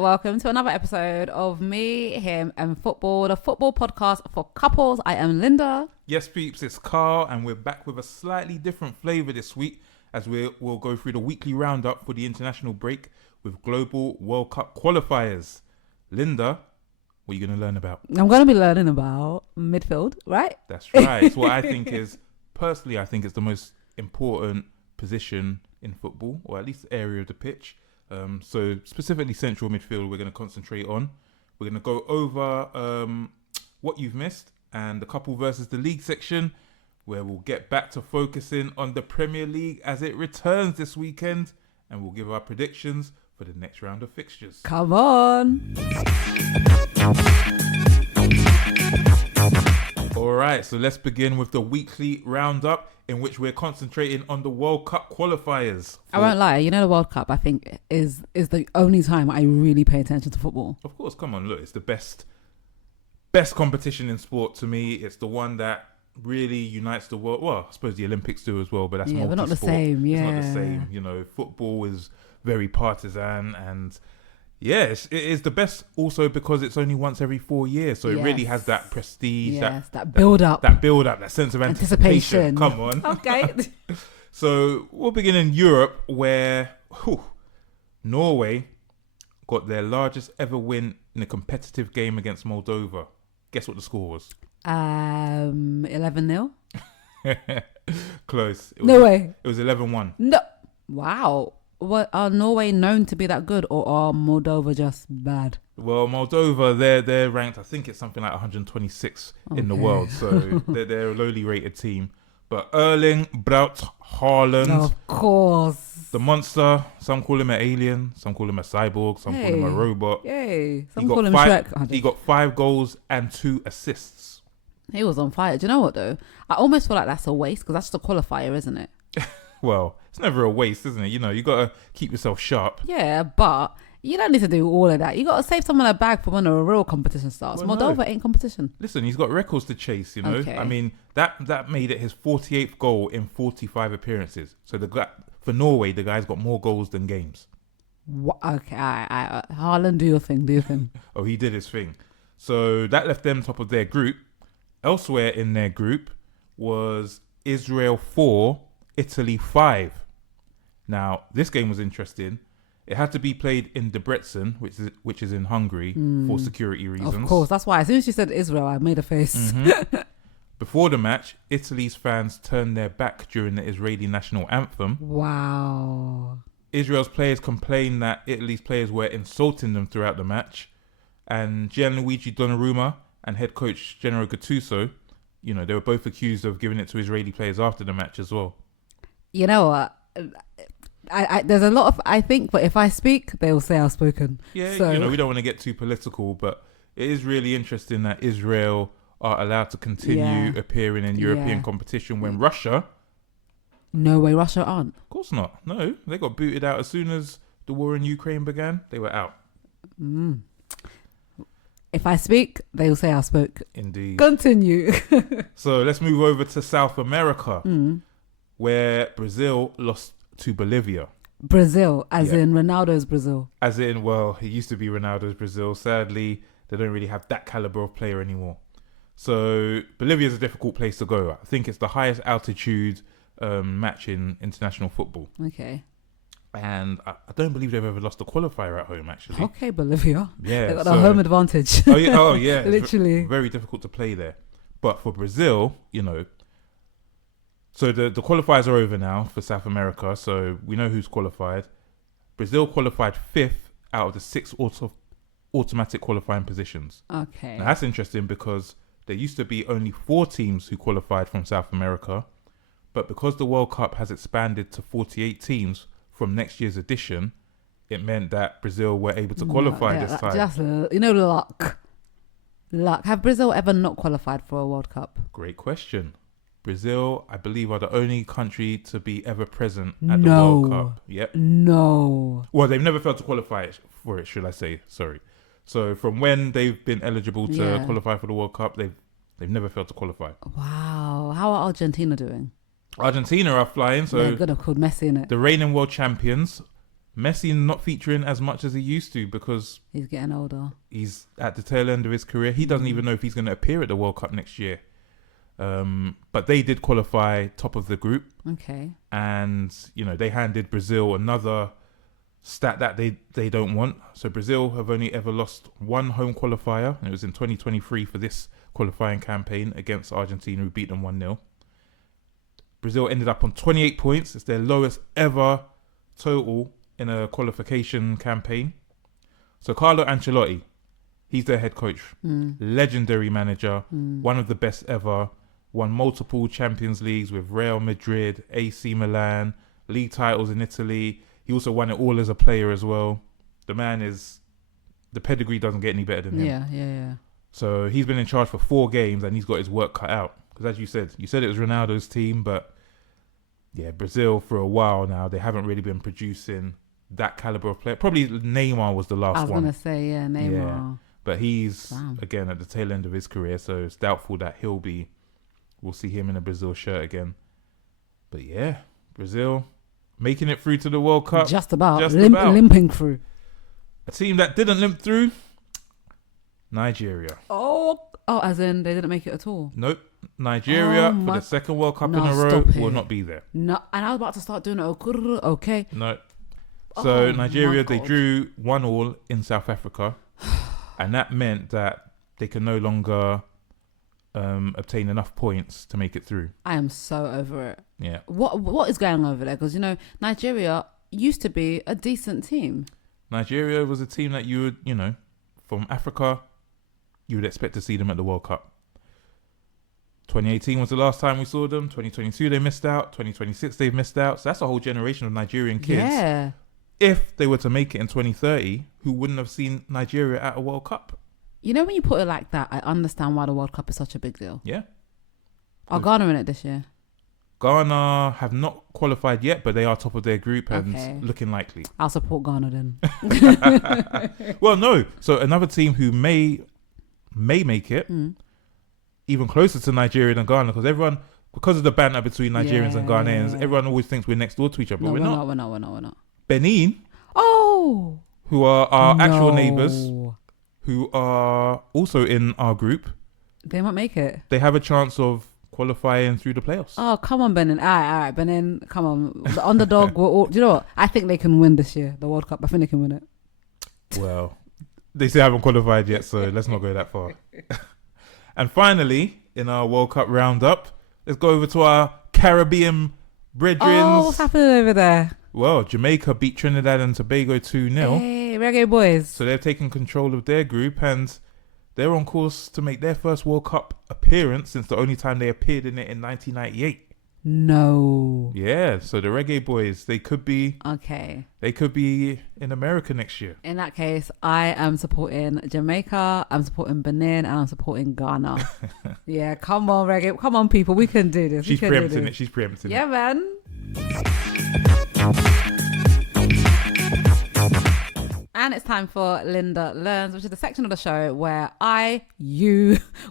welcome to another episode of Me, Him and Football, the football podcast for couples. I am Linda. Yes, peeps, it's Carl, and we're back with a slightly different flavour this week as we'll go through the weekly roundup for the international break with global World Cup qualifiers. Linda, what are you going to learn about? I'm going to be learning about midfield, right? That's right. It's what I think is, personally, I think it's the most important position in football, or at least the area of the pitch. So specifically central midfield we're going to concentrate on. We're going to go over what you've missed and the couple versus the league section, where we'll get back to focusing on the Premier League as it returns this weekend, and we'll give our predictions for the next round of fixtures. Come on. All right, so let's begin with the weekly roundup, in which we're concentrating on the World Cup qualifiers. I won't lie, you know, the World Cup, I think, is the only time I really pay attention to football. Of course, come on, look, it's the best competition in sport to me. It's the one that really unites the world. Well, I suppose the Olympics do as well, but that's but not the multi-sport. same. Yeah, it's not the same. You know, football is very partisan, and yes, it is the best also because it's only once every 4 years, so it really has that prestige, that build up, that sense of anticipation. Come on. Okay. So we'll begin in Europe, where Norway got their largest ever win in a competitive game against Moldova. Guess what the score was? 11-0. Close. No way. It was 11-1. No. Wow. What, are Norway known to be that good, or are Moldova just bad? Well, Moldova, they're ranked, I think it's something like 126 in the world, so they're a lowly rated team. But Erling Braut Haaland, of course, the monster. Some call him an alien, some call him a cyborg, some call him a robot. Yay! Some call him Shrek. He got 5 goals and 2 assists. He was on fire. Do you know what though? I almost feel like that's a waste because that's just a qualifier, isn't it? Well, it's never a waste, isn't it? You know, you got to keep yourself sharp. Yeah, but you don't need to do all of that. You got to save someone a bag for when a real competition starts. Well, Moldova ain't competition. Listen, he's got records to chase, you know. Okay. I mean, that made it his 48th goal in 45 appearances. So for Norway, the guy's got more goals than games. Okay, Haaland, do your thing. Oh, he did his thing. So that left them top of their group. Elsewhere in their group was Israel 4, Italy 5. Now, this game was interesting. It had to be played in Debrecen, which is in Hungary, for security reasons. Of course, that's why. As soon as you said Israel, I made a face. Mm-hmm. Before the match, Italy's fans turned their back during the Israeli national anthem. Wow. Israel's players complained that Italy's players were insulting them throughout the match. And Gianluigi Donnarumma and head coach Gennaro Gattuso, you know, they were both accused of giving it to Israeli players after the match as well. You know what? There's a lot of, I think, but if I speak, they'll say I've spoken. Yeah, so, you know, we don't want to get too political, but it is really interesting that Israel are allowed to continue appearing in European competition when Russia... No way, Russia aren't. Of course not. No, they got booted out as soon as the war in Ukraine began. They were out. If I speak, they'll say I spoke. Indeed. Continue. So let's move over to South America, where Brazil lost to Bolivia. Brazil, as in Ronaldo's Brazil. As in, well, it used to be Ronaldo's Brazil. Sadly, they don't really have that caliber of player anymore. So Bolivia is a difficult place to go. I think it's the highest altitude match in international football. Okay. And I don't believe they've ever lost a qualifier at home, actually. Okay, Bolivia. Yeah. They got the home advantage. Oh, yeah. Literally. Very difficult to play there. But for Brazil, you know, so the qualifiers are over now for South America, so we know who's qualified. Brazil qualified 5th out of the 6 automatic qualifying positions. Okay. Now that's interesting because there used to be only 4 teams who qualified from South America, but because the World Cup has expanded to 48 teams from next year's edition, it meant that Brazil were able to qualify this time. Just, luck. Luck. Have Brazil ever not qualified for a World Cup? Great question. Brazil, I believe, are the only country to be ever present at the World Cup. Yep. No. Well, they've never failed to qualify for it, should I say. Sorry. So from when they've been eligible to qualify for the World Cup, they've never failed to qualify. Wow. How are Argentina doing? Argentina are flying. So they're good. Called Messi, innit? The reigning world champions, Messi not featuring as much as he used to because He's getting older. he's at the tail end of his career. He doesn't even know if he's going to appear at the World Cup next year. But they did qualify top of the group. Okay. And, they handed Brazil another stat that they don't want. So Brazil have only ever lost one home qualifier. And it was in 2023 for this qualifying campaign against Argentina, who beat them 1-0. Brazil ended up on 28 points. It's their lowest ever total in a qualification campaign. So Carlo Ancelotti, he's their head coach. Legendary manager. One of the best ever. Won multiple Champions Leagues with Real Madrid, AC Milan, league titles in Italy. He also won it all as a player as well. The pedigree doesn't get any better than him. Yeah. So he's been in charge for 4 games and he's got his work cut out. Because as you said it was Ronaldo's team, but yeah, Brazil for a while now, they haven't really been producing that caliber of player. Probably Neymar was the last one. I was going to say, Neymar. Yeah. But he's, again, at the tail end of his career, so it's doubtful that we'll see him in a Brazil shirt again. But yeah, Brazil making it through to the World Cup. Just about. Limping through. A team that didn't limp through, Nigeria. Oh, as in they didn't make it at all? Nope. Nigeria, for the second World Cup in a row, will not be there. No, and I was about to start doing it. Okay. No. So Nigeria, they drew 1-1 in South Africa. And that meant that they can no longer obtain enough points to make it through. I am so over it. Yeah. What is going on over there? Because, Nigeria used to be a decent team. Nigeria was a team that you would, from Africa, you would expect to see them at the World Cup. 2018 was the last time we saw them. 2022 they missed out. 2026 they've missed out. So that's a whole generation of Nigerian kids. Yeah. If they were to make it in 2030, who wouldn't have seen Nigeria at a World Cup? When you put it like that, I understand why the World Cup is such a big deal. Yeah. Are Ghana in it this year? Ghana have not qualified yet, but they are top of their group and looking likely. I'll support Ghana then. Well, no. So another team who may make it, even closer to Nigeria than Ghana, because of the banter between Nigerians and Ghanaians, everyone always thinks we're next door to each other, but we're not. We're not. Benin, who are our actual neighbours, who are also in our group. They might make it. They have a chance of qualifying through the playoffs. Oh, come on, Benin. All right, Benin, come on. The underdog, do you know what? I think they can win this year, the World Cup. I think they can win it. Well, they still haven't qualified yet, so let's not go that far. And finally, in our World Cup roundup, let's go over to our Caribbean brethren. Oh, what's happening over there? Well, Jamaica beat Trinidad and Tobago 2-0. Hey, Reggae Boys. So they've taken control of their group and they're on course to make their first World Cup appearance since the only time they appeared in it in 1998. No. Yeah, so the Reggae Boys, they could be in America next year. In that case, I am supporting Jamaica, I'm supporting Benin, and I'm supporting Ghana. Yeah, come on, Reggae. Come on, people. We can do this. She's preempting it. Yeah, man. And it's time for Linda Learns, which is the section of the show where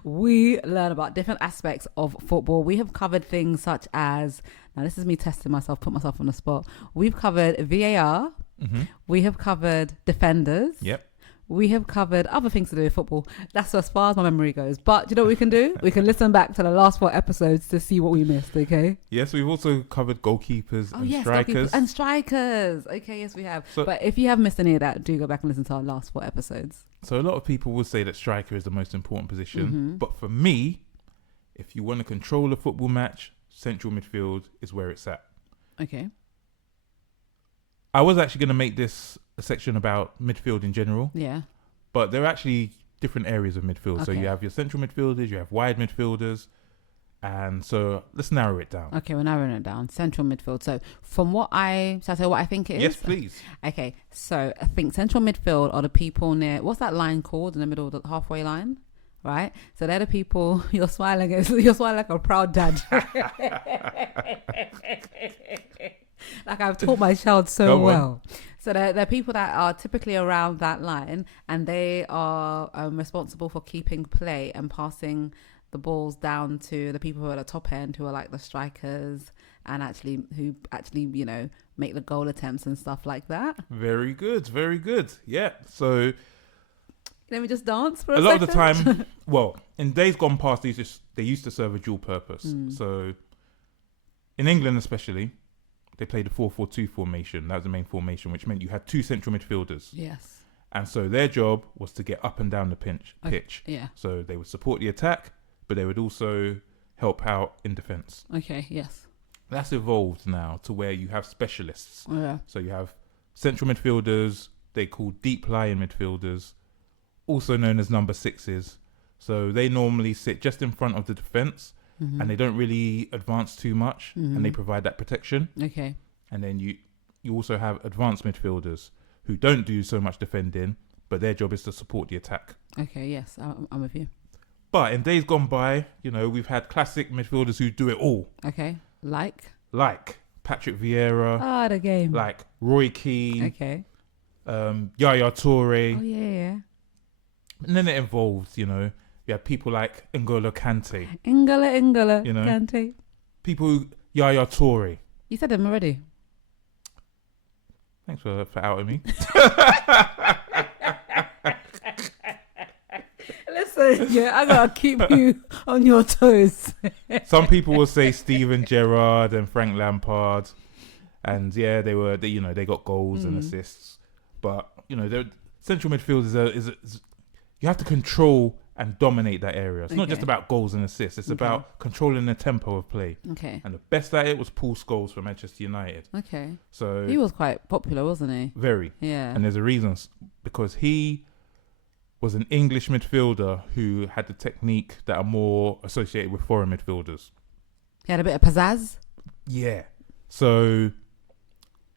we learn about different aspects of football. We have covered things such as, now this is me testing myself, put myself on the spot. We've covered VAR. Mm-hmm. We have covered defenders. Yep. We have covered other things to do with football. That's as far as my memory goes. But do you know what we can do? We can listen back to the last 4 episodes to see what we missed, okay? Yes, we've also covered goalkeepers and strikers. And strikers. Okay, yes, we have. But if you have missed any of that, do go back and listen to our last 4 episodes. So a lot of people would say that striker is the most important position. Mm-hmm. But for me, if you want to control a football match, central midfield is where it's at. Okay. I was actually going to make this a section about midfield in general. Yeah. But there are actually different areas of midfield. Okay. So you have your central midfielders, you have wide midfielders. And so let's narrow it down. Okay, we're narrowing it down. Central midfield. So shall I say what I think it is? Yes, please. Okay, so I think central midfield are the people near, what's that line called in the middle of the halfway line? Right? So they're the people, you're smiling like a proud dad. Like I've taught my child so well. So they're people that are typically around that line, and they are responsible for keeping play and passing the balls down to the people who are at the top end, who are like the strikers, and who make the goal attempts and stuff like that. Very good, very good. Yeah. So let me just dance for a lot second. of the time. Well, in days gone past, they used to serve a dual purpose. So in England, especially, they played a 4-4-2 formation. That was the main formation, which meant you had two central midfielders. Yes. And so their job was to get up and down the pitch. Yeah. So they would support the attack, but they would also help out in defence. Okay, yes. That's evolved now to where you have specialists. Yeah. So you have central midfielders, they call deep lying midfielders, also known as number sixes. So they normally sit just in front of the defence, and they don't really advance too much, and they provide that protection. Okay. And then you also have advanced midfielders who don't do so much defending, but their job is to support the attack. Okay, yes, I'm with you. But in days gone by, we've had classic midfielders who do it all. Okay, like Patrick Vieira, the game. like Roy Keane, Okay. Yaya Toure. Oh yeah. And then it evolved, you had people like N'Golo Kante. Ingala, You know? Kante. People who, Yaya Toure. You said them already. Thanks for outing me. Listen, I gotta keep you on your toes. Some people will say Steven Gerrard and Frank Lampard, and they got goals and assists, but the central midfield is you have to control and dominate that area. It's not just about goals and assists. It's about controlling the tempo of play. Okay. And the best at it was Paul Scholes for Manchester United. Okay. So he was quite popular, wasn't he? Very. Yeah. And there's a reason, because he was an English midfielder who had the technique that are more associated with foreign midfielders. He had a bit of pizzazz. Yeah. So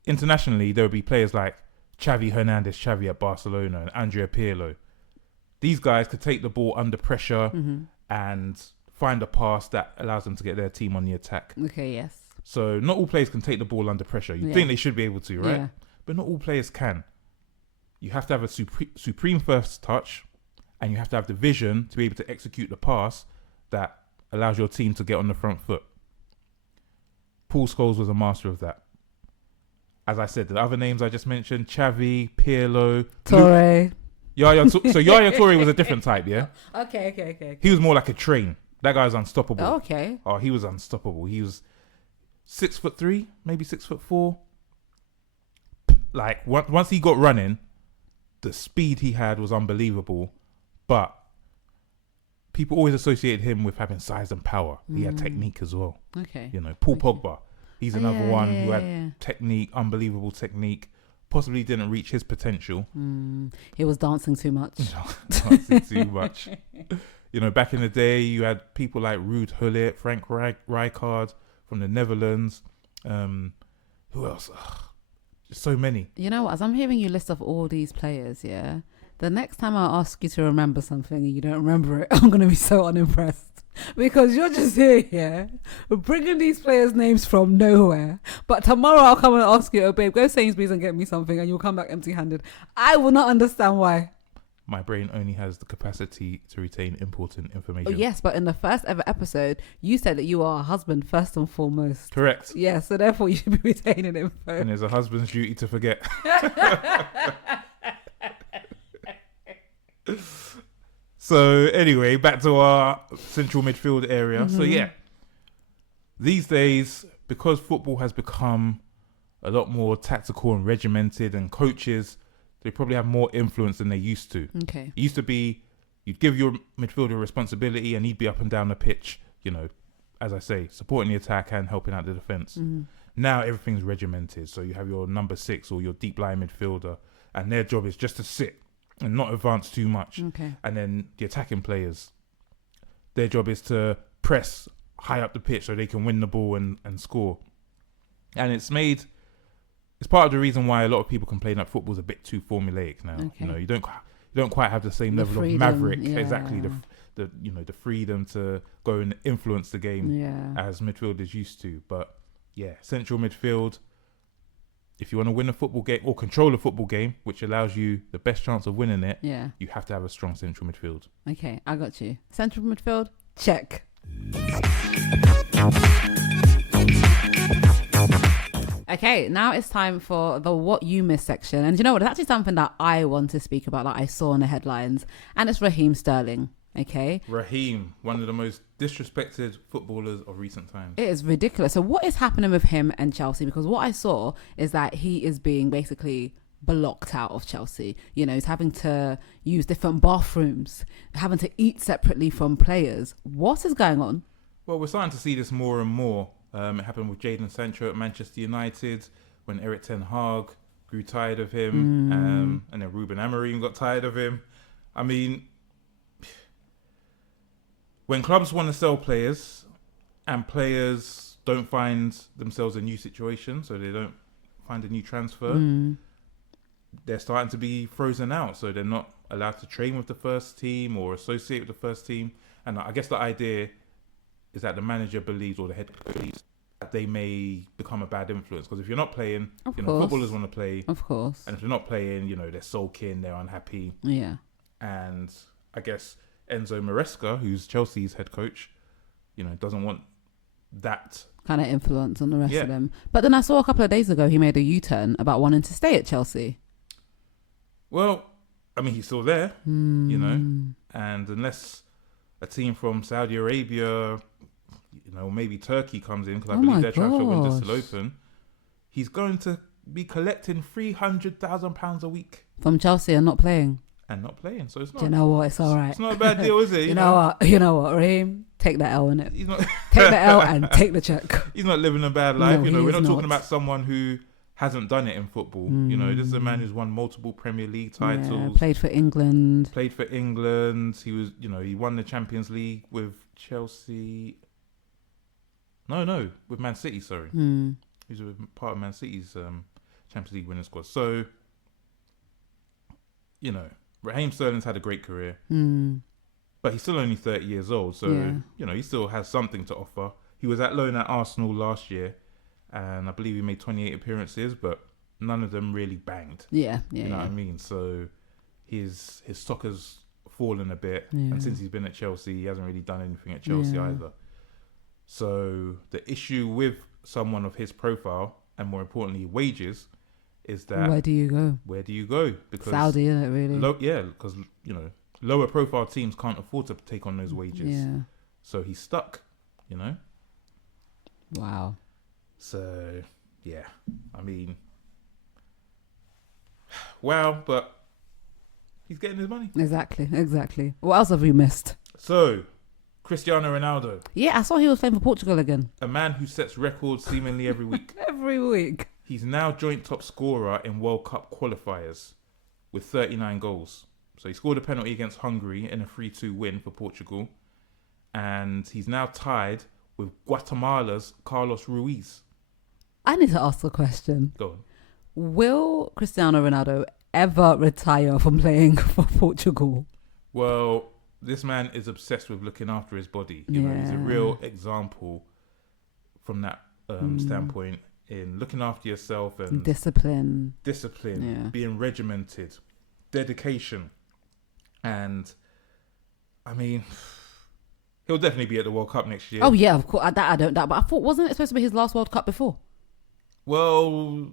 internationally, there would be players like Xavi at Barcelona and Andrea Pirlo. These guys could take the ball under pressure and find a pass that allows them to get their team on the attack. Okay, yes. So not all players can take the ball under pressure. You think they should be able to, right? Yeah. But not all players can. You have to have a supreme first touch, and you have to have the vision to be able to execute the pass that allows your team to get on the front foot. Paul Scholes was a master of that. As I said, the other names I just mentioned, Xavi, Pirlo, Toure. Yaya Toure was a different type, yeah? Okay. He was more like a train. That guy was unstoppable. Oh, okay. Oh, he was unstoppable. He was 6'3", maybe 6'4". Like, once he got running, the speed he had was unbelievable. But people always associated him with having size and power. He had technique as well. Okay. Paul Pogba. He's another one who had yeah. technique, unbelievable technique. Possibly didn't reach his potential. He was dancing too much. Dancing too much. Back in the day, you had people like Ruud Gullit, Frank Rijkaard from the Netherlands. Who else? Just so many. You know what? As I'm hearing you list off all these players, the next time I ask you to remember something and you don't remember it, I'm going to be so unimpressed. Because you're just here, bringing these players' names from nowhere. But tomorrow I'll come and ask you, oh babe, go Sainsbury's and get me something, and you'll come back empty-handed. I will not understand why. My brain only has the capacity to retain important information. Oh, yes, but in the first ever episode, you said that you are a husband first and foremost. Correct. Yeah, so therefore you should be retaining info. And there's a husband's duty to forget. So anyway, back to our central midfield area. So these days, because football has become a lot more tactical and regimented, and coaches, they probably have more influence than they used to. Okay. It used to be, you'd give your midfielder responsibility and he'd be up and down the pitch, as I say, supporting the attack and helping out the defence. Now everything's regimented. So you have your number 6 or your deep line midfielder, and their job is just to sit and not advance too much. Okay. And then the attacking players, their job is to press high up the pitch so they can win the ball and score. And it's part of the reason why a lot of people complain that football's a bit too formulaic now. Okay. You don't quite have the same level freedom, of maverick. yeah. Exactly. The freedom to go and influence the game as midfielders used to. But yeah, central midfield, if you want to win a football game or control a football game, which allows you the best chance of winning it, you have to have a strong central midfield. Okay, I got you. Central midfield, Check. Okay, now it's time for the What You Missed section. And you know what? It's actually something that I want to speak about that I saw in the headlines. And it's Raheem Sterling. Okay. Raheem, one of the most disrespected footballers of recent times. It is ridiculous. So what is happening with him and Chelsea? Because what I saw is that he is being basically blocked out of Chelsea. You know, he's having to use different bathrooms, having to eat separately from players. What is going on? Well, we're starting to see this more and more. It happened with Jadon Sancho at Manchester United when Eric Ten Hag grew tired of him, and then Ruben Amorim got tired of him. I mean, when clubs want to sell players and players don't find themselves a new situation, so they don't find a new transfer, they're starting to be frozen out. So they're not allowed to train with the first team or associate with the first team. And I guess the idea is that the manager believes, or the head coach believes, that they may become a bad influence. Because if you're not playing, footballers want to play. Of course. And if they're not playing, they're sulking, they're unhappy. Yeah. And I guess Enzo Maresca, who's Chelsea's head coach, doesn't want that kind of influence on the rest of them. But then I saw a couple of days ago he made a U-turn about wanting to stay at Chelsea. Well, I mean, he's still there, and unless a team from Saudi Arabia, maybe Turkey comes in, because I believe their transfer window is still open, he's going to be collecting £300,000 a week from Chelsea and not playing. So it's not. Do you know what? It's all right. It's not a bad deal, is it? You know what, Raheem? Take the L, innit? He's not take the L and take the check. He's not living a bad life. No, we're not talking about someone who hasn't done it in football. This is a man who's won multiple Premier League titles. Played for England. He was, he won the Champions League with Chelsea. No, with Man City, sorry. He was part of Man City's Champions League winning squad. So, Raheem Sterling's had a great career. But he's still only 30 years old. So, he still has something to offer. He was at loan at Arsenal last year. And I believe he made 28 appearances, but none of them really banged. You know what I mean? So his stock has fallen a bit. And since he's been at Chelsea, he hasn't really done anything at Chelsea either. So the issue with someone of his profile, and more importantly, wages, is that... Where do you go? Because Saudi, isn't it, really? Because, lower profile teams can't afford to take on those wages. Yeah. So he's stuck, Wow. So, yeah, I mean, wow, but he's getting his money. Exactly. What else have we missed? So, Cristiano Ronaldo. Yeah, I saw he was playing for Portugal again. A man who sets records seemingly every week. Every week. He's now joint top scorer in World Cup qualifiers with 39 goals. So he scored a penalty against Hungary in a 3-2 win for Portugal. And he's now tied with Guatemala's Carlos Ruiz. I need to ask a question. Go on. Will Cristiano Ronaldo ever retire from playing for Portugal? Well, this man is obsessed with looking after his body. He's a real example from that standpoint in looking after yourself and discipline, being regimented, dedication. And I mean, he'll definitely be at the World Cup next year. Oh yeah, of course. That I don't doubt. But I thought, wasn't it supposed to be his last World Cup before? Well,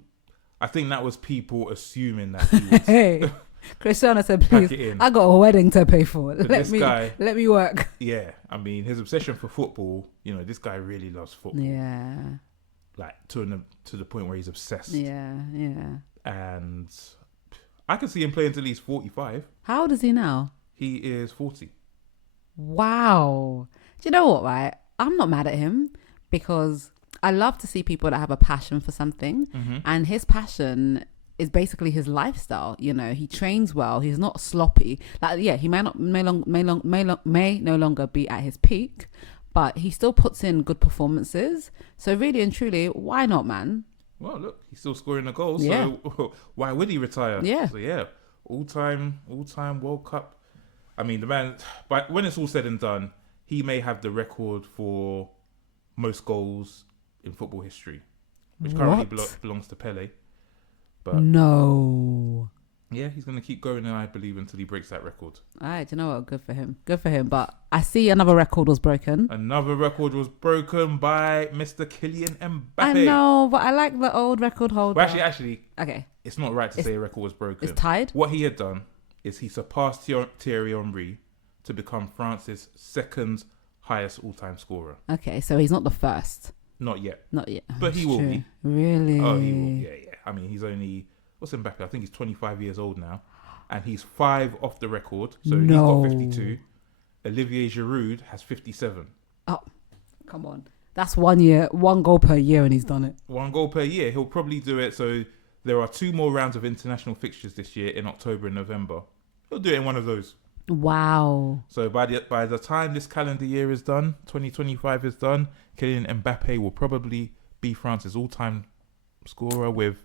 I think that was people assuming that he was. Hey, Cristiano said, please, I got a wedding to pay for. Let me work. Yeah, I mean, his obsession for football, this guy really loves football. Yeah. Like, to the point where he's obsessed. Yeah. And I can see him playing till he's 45. How old is he now? He is 40. Wow. Do you know what, right? I'm not mad at him because I love to see people that have a passion for something, and his passion is basically his lifestyle. He trains well. He's not sloppy. Like, yeah, he may no longer be at his peak, but he still puts in good performances. So really and truly, why not, man? Well, look, he's still scoring the goals. Yeah. So why would he retire? Yeah. So yeah, all-time World Cup. I mean, the man, but when it's all said and done, he may have the record for most goals in football history, which currently belongs to Pele. But no. Yeah, he's going to keep going, and I believe until he breaks that record. All right, do you know what? Good for him. Good for him. But I see another record was broken. Another record was broken by Mr. Kylian Mbappe. I know, but I like the old record holder. Well, actually, okay. It's not right to say a record was broken. It's tied. What he had done is he surpassed Thierry Henry to become France's second highest all-time scorer. Okay, so he's not the first. Not yet. Not yet. But he will be. Really? Oh, he will. Yeah. I mean, he's only... What's Mbappe? I think he's 25 years old now. And he's 5 off the record. So he's got 52. Olivier Giroud has 57. Oh, come on. That's 1 year, 1 goal per year, and he's done it. 1 goal per year. He'll probably do it. So there are 2 more rounds of international fixtures this year in October and November. He'll do it in one of those. Wow. So by the time this calendar year is done, 2025 is done, Kylian Mbappe will probably be France's all-time scorer with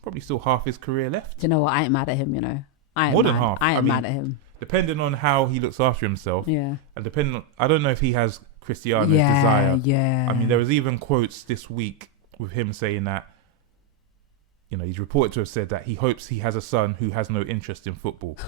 probably still half his career left. Do you know what? I ain't mad at him, you know. More than half. I ain't mad at him. Depending on how he looks after himself. Yeah. And depending on... I don't know if he has Cristiano's desire. Yeah. I mean, there was even quotes this week with him saying that, you know, he's reported to have said that he hopes he has a son who has no interest in football.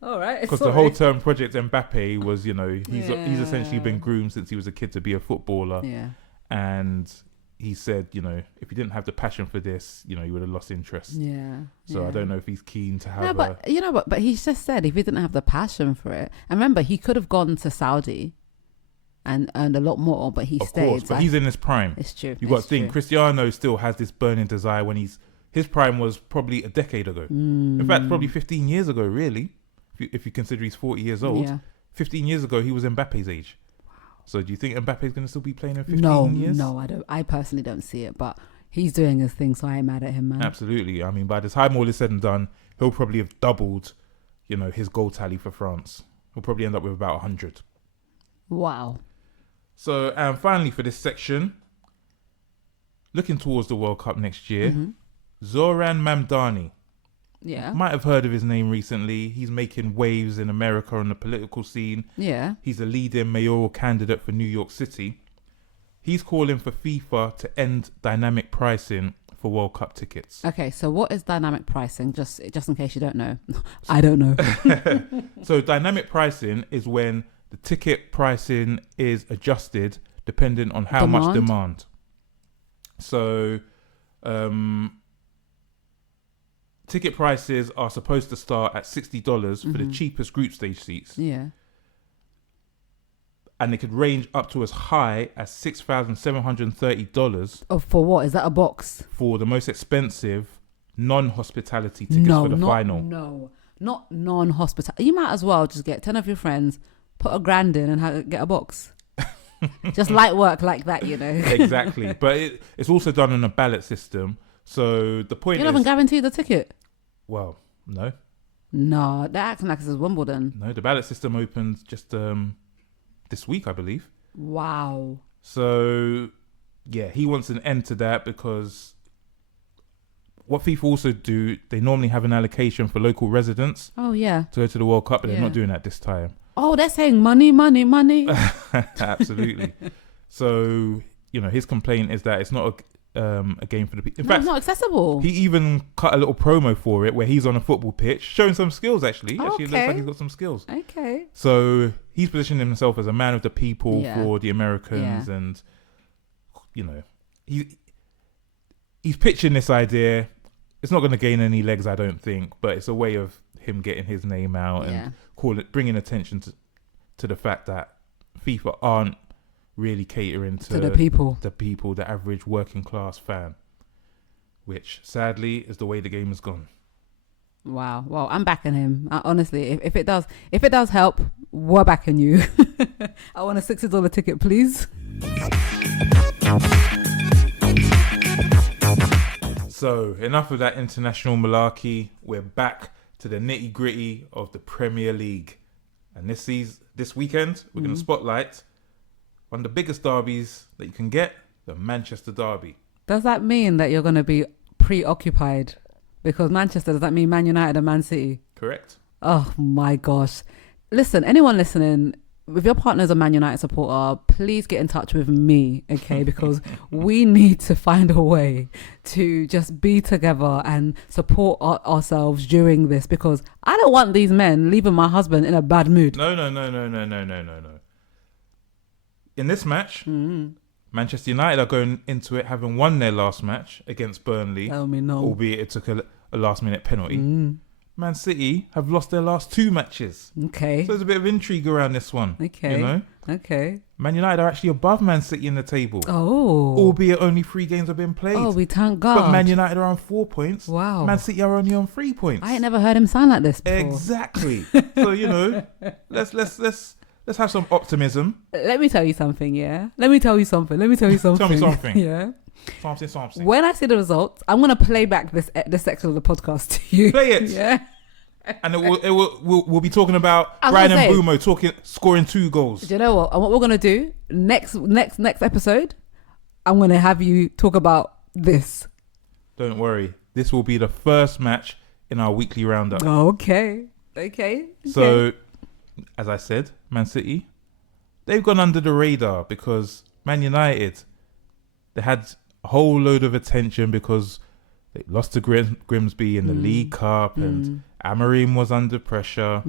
All right. Because the whole term Project Mbappe was, you know, he's essentially been groomed since he was a kid to be a footballer. Yeah. And he said, you know, if he didn't have the passion for this, you know, he would have lost interest. Yeah. So I don't know if he's keen to have. No, but you know what? But he just said if he didn't have the passion for it, and remember, he could have gone to Saudi and earned a lot more, but he stayed. Of course, but he's in his prime. It's true. You got to think, Cristiano still has this burning desire when his prime was probably a decade ago. In fact, probably 15 years ago, really. If you consider he's 40 years old, 15 years ago he was Mbappe's age. So do you think Mbappe's going to still be playing in 15 years? No, I don't. I personally don't see it, but he's doing his thing, so I ain't mad at him, man. Absolutely. I mean, by the time all is said and done, he'll probably have doubled, you know, his goal tally for France. He'll probably end up with about 100. Wow. So, and finally for this section, looking towards the World Cup next year, Zohran Mamdani. Yeah. Might have heard of his name recently. He's making waves in America on the political scene. Yeah. He's a leading mayoral candidate for New York City. He's calling for FIFA to end dynamic pricing for World Cup tickets. Okay, so what is dynamic pricing? Just in case you don't know. I don't know. So dynamic pricing is when the ticket pricing is adjusted depending on how much demand. So ticket prices are supposed to start at $60 for the cheapest group stage seats. Yeah. And it could range up to as high as $6,730. Oh, for what? Is that a box? For the most expensive non-hospitality tickets for the final. No, not non-hospitality. You might as well just get 10 of your friends, put $1,000 in and get a box. Just light work like that, you know. Exactly. But it's also done on a ballot system. So the point is... You're not even guaranteed the ticket. Well, no. No, they're acting like this is Wimbledon. No, the ballot system opened just this week, I believe. Wow. So, yeah, he wants an end to that because what FIFA also do, they normally have an allocation for local residents. Oh, yeah. To go to the World Cup, but they're not doing that this time. Oh, they're saying money. Absolutely. So, you know, his complaint is that it's not a game for the people. In fact, it's not accessible. He even cut a little promo for it where he's on a football pitch showing some skills, actually. Actually, it looks like he's got some skills. Okay. So he's positioning himself as a man of the people for the Americans. And, you know, he's pitching this idea. It's not going to gain any legs, I don't think, but it's a way of him getting his name out and bringing attention to the fact that FIFA aren't really catering to the people, the average working class fan, which sadly is the way the game has gone. Wow. Well, I'm backing him. Honestly, if it does help, we're backing you. I want a $60 ticket, please. So enough of that international malarkey. We're back to the nitty gritty of the Premier League, and this weekend we're going to spotlight one of the biggest derbies that you can get, the Manchester Derby. Does that mean that you're going to be preoccupied? Because Manchester, does that mean Man United and Man City? Correct. Oh my gosh. Listen, anyone listening, if your partner's a Man United supporter, please get in touch with me, okay? Because we need to find a way to just be together and support ourselves during this, because I don't want these men leaving my husband in a bad mood. No. In this match, Manchester United are going into it having won their last match against Burnley, Tell me no. albeit it took a last-minute penalty. Man City have lost their last 2 matches. Okay. So there's a bit of intrigue around this one. Okay. You know? Okay. Man United are actually above Man City in the table. Oh. Albeit only 3 games have been played. Oh, we thank God. But Man United are on 4 points. Wow. Man City are only on 3 points. I ain't never heard him sound like this before. Exactly. So, you know, let's have some optimism. Let me tell you something, yeah? Let me tell you something. Tell me something. Yeah. Something. When I see the results, I'm going to play back this section of the podcast to you. Play it. Yeah. And we'll be talking about I was Brian gonna and say, Brumo scoring 2 goals. Do you know what? And what we're going to do next episode, I'm going to have you talk about this. Don't worry. This will be the first match in our weekly roundup. Okay. So, as I said, Man City, they've gone under the radar because Man United, they had a whole load of attention because they lost to Grimsby in the League Cup and Amorim was under pressure.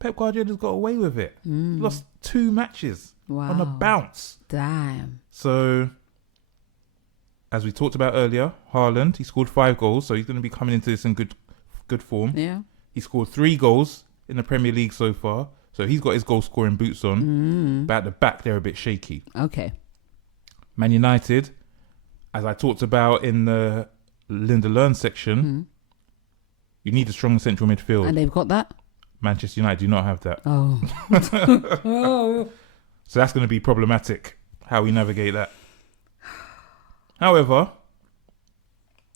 Pep Guardiola's got away with it. Lost 2 matches on a bounce. Damn. So, as we talked about earlier, Haaland, he scored 5 goals, so he's going to be coming into this in good form. Yeah. He scored 3 goals in the Premier League so far, so he's got his goal scoring boots on. But at the back, they're a bit shaky. Okay. Man United, as I talked about in the Linda Learn section, you need a strong central midfield. And they've got that? Manchester United do not have that. Oh. Oh. So that's going to be problematic, how we navigate that. However,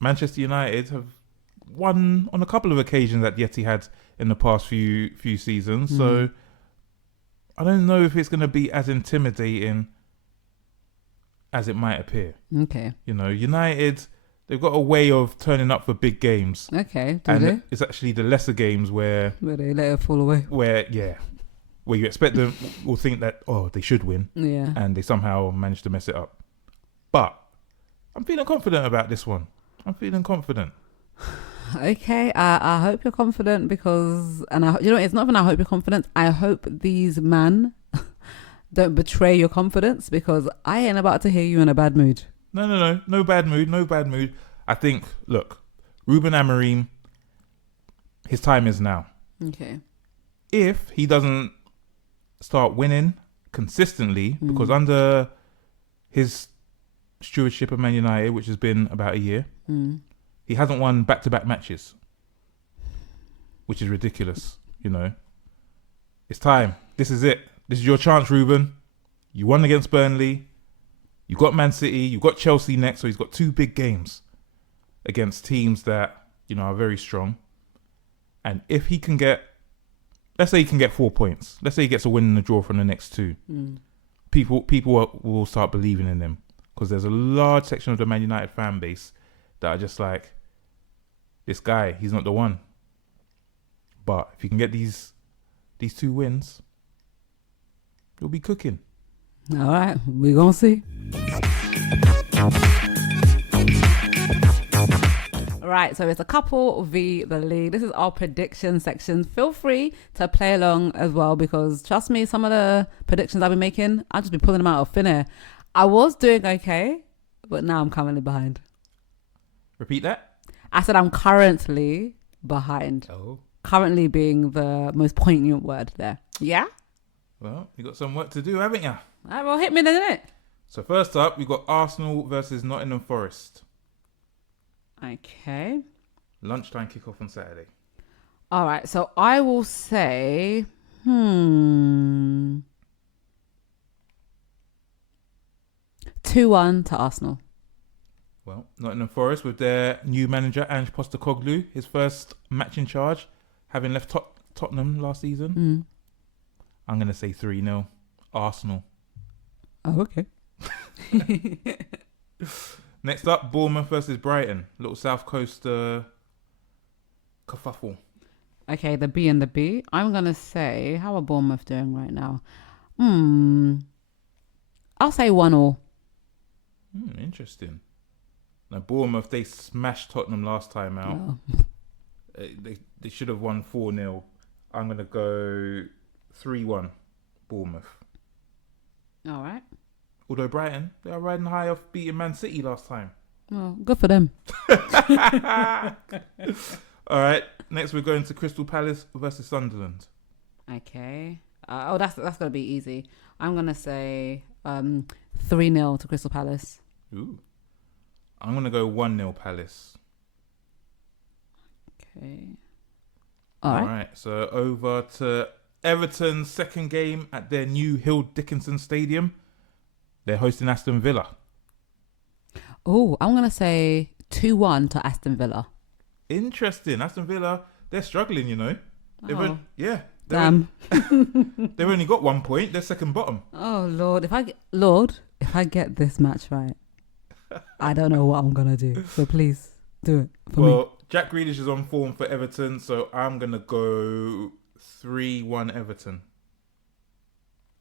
Manchester United have won on a couple of occasions at the Etihad in the past few seasons. So I don't know if it's going to be as intimidating as it might appear. Okay. You know, United, they've got a way of turning up for big games. Okay. And they? it's actually the lesser games where they let it fall away. where you expect them will think that, oh, they should win. Yeah. And they somehow manage to mess it up. But I'm feeling confident about this one. I'm feeling confident. Okay, I hope you're confident because, and it's not even I hope you're confident. I hope these men don't betray your confidence because I ain't about to hear you in a bad mood. No bad mood. I think, look, Ruben Amorim, his time is now. Okay. If he doesn't start winning consistently, because under his stewardship of Man United, which has been about a year, he hasn't won back-to-back matches, which is ridiculous, you know. It's time. This is it. This is your chance, Ruben. You won against Burnley. You got Man City. You got Chelsea next, so he's got 2 big games against teams that, you know, are very strong. And if he can get, let's say he can get 4 points. Let's say he gets a win and a draw from the next 2. People will start believing in him because there's a large section of the Man United fan base that are just like, this guy, he's not the one. But if you can get these 2 wins, you'll be cooking. All right, we're going to see. Right, so it's a couple v the league. This is our prediction section. Feel free to play along as well because trust me, some of the predictions I've been making, I'll just be pulling them out of thin air. I was doing okay, but now I'm currently behind. Repeat that? I said I'm currently behind. Oh. Currently being the most poignant word there. Yeah? Well, you got some work to do, haven't you? All right, well, hit me then, innit? So first up, we've got Arsenal versus Nottingham Forest. Okay. Lunchtime kickoff on Saturday. All right, so I will say, 2-1 to Arsenal. Well, Nottingham Forest with their new manager, Ange Postecoglou, his first match in charge, having left Tottenham last season. I'm going to say 3-0 Arsenal. Oh, okay. Next up, Bournemouth versus Brighton. Little South Coast kerfuffle. Okay, the B and the B. I'm gonna say, how are Bournemouth doing right now? I'll say 1-1. Interesting. Now Bournemouth, they smashed Tottenham last time out. Oh. They should have won 4-0. I'm gonna go 3-1 Bournemouth. All right. Although Brighton, they are riding high off beating Man City last time. Well, good for them. All right. Next, we're going to Crystal Palace versus Sunderland. Okay. That's gonna be easy. I'm gonna say 3-0 to Crystal Palace. Ooh. I'm gonna go 1-0 Palace. Okay. All right. So over to Everton's second game at their new Hill Dickinson Stadium. They're hosting Aston Villa. Oh, I'm gonna say 2-1 to Aston Villa. Interesting. Aston Villa, they're struggling, you know. They've Damn. They've only got 1 point. They're second bottom. Oh Lord, if I get this match right, I don't know what I'm gonna do. So please do it for me. Jack Grealish is on form for Everton, so I'm gonna go 3-1 Everton.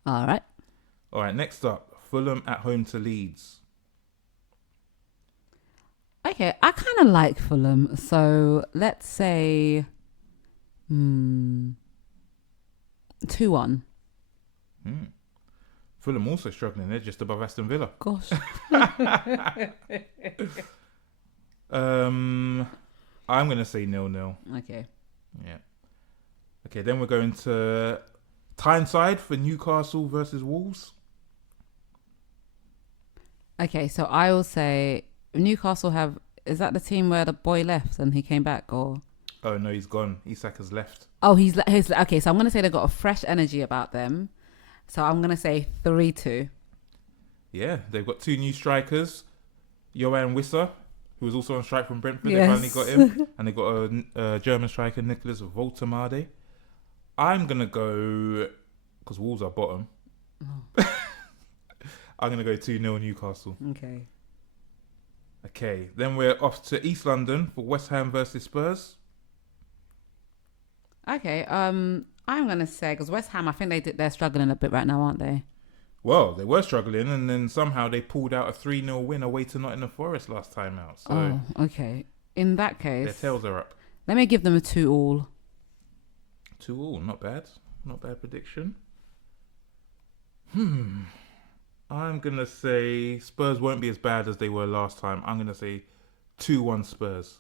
All right. All right. Next up, Fulham at home to Leeds. Okay, I kind of like Fulham, so let's say 2-1. Fulham also struggling. They're just above Aston Villa. Gosh. I'm going to say 0-0. Okay. Yeah. Okay, then we're going to Tyneside for Newcastle versus Wolves. Okay, so I will say Newcastle is that the team where the boy left and he came back, or? Oh no, he's gone. Isaka's left. Oh, he's okay. So I'm gonna say they've got a fresh energy about them. So I'm gonna say 3-2. Yeah, they've got 2 new strikers, Johan Wissa, who was also on strike from Brentford. Yes. They finally got him, and they got a German striker, Nicholas Woltemade. I'm gonna go because Wolves are bottom. Oh. I'm gonna go 2-0 Newcastle. Okay. Okay, then we're off to East London for West Ham versus Spurs. Okay. I'm gonna say because West Ham, I think they're struggling a bit right now, aren't they? Well, they were struggling, and then somehow they pulled out a 3-0 win away to Nottingham Forest last time out. So oh, okay. In that case, their tails are up. let me give them a 2-2. 2-2, not bad. Not bad prediction. I'm going to say Spurs won't be as bad as they were last time. I'm going to say 2-1 Spurs.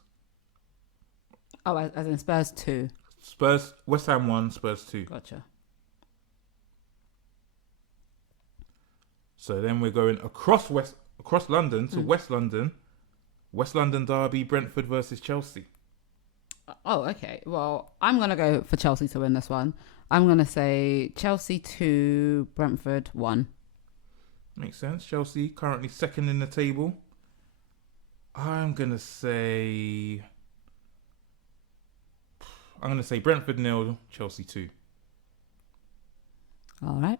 Oh, as in Spurs 2. Spurs, West Ham 1, Spurs 2. Gotcha. So then we're going across London to West London. West London derby, Brentford versus Chelsea. Oh, okay. Well, I'm going to go for Chelsea to win this one. I'm going to say Chelsea 2, Brentford 1. Makes sense. Chelsea currently second in the table. I'm going to say Brentford 0, Chelsea 2. All right.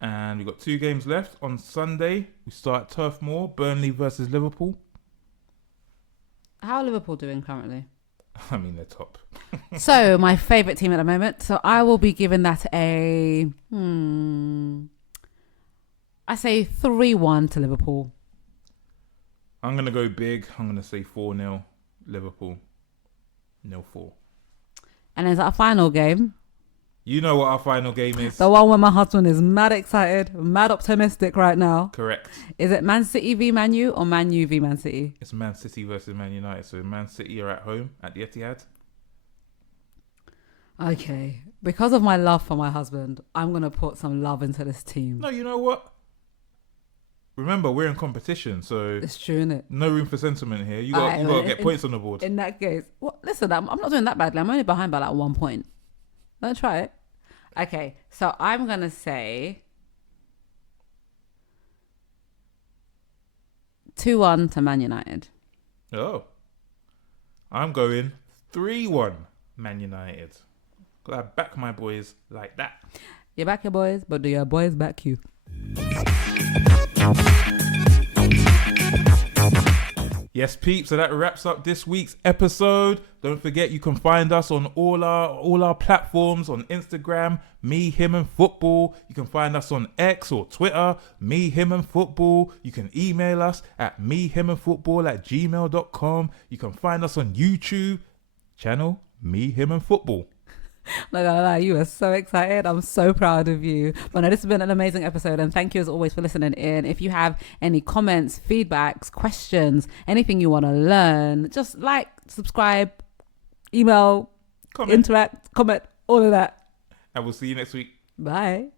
And we've got 2 games left. On Sunday, we start at Turf Moor, Burnley versus Liverpool. How are Liverpool doing currently? I mean, they're top. So, my favourite team at the moment. So, I will be giving that a... I say 3-1 to Liverpool. I'm going to go big. I'm going to say 4-0 Liverpool. 0-4. And is that a final game? You know what our final game is. The one where my husband is mad excited, mad optimistic right now. Correct. Is it Man City v Man U or Man U v Man City? It's Man City versus Man United. So Man City are at home at the Etihad. Okay. Because of my love for my husband, I'm going to put some love into this team. No, you know what? Remember, we're in competition, so It's true, innit? no room for sentiment here. You got to get points on the board. In that case, listen, I'm not doing that badly. I'm only behind by like 1 point. Don't try it. Okay, so I'm going to say 2-1 to Man United. Oh. I'm going 3-1 Man United. I back my boys like that. You back your boys, but do your boys back you? Yes, peeps. So that wraps up this week's episode. Don't forget, you can find us on all our platforms on Instagram, Me, Him and Football. You can find us on X or Twitter, Me, Him and Football. You can email us at mehimandfootball@gmail.com. You can find us on YouTube channel Me, Him and Football. Not gonna lie, you are so excited. I'm so proud of you. But no, this has been an amazing episode, and thank you as always for listening in. If you have any comments, feedbacks, questions, anything you want to learn, just like, subscribe, email, interact, comment, all of that. And we'll see you next week. Bye.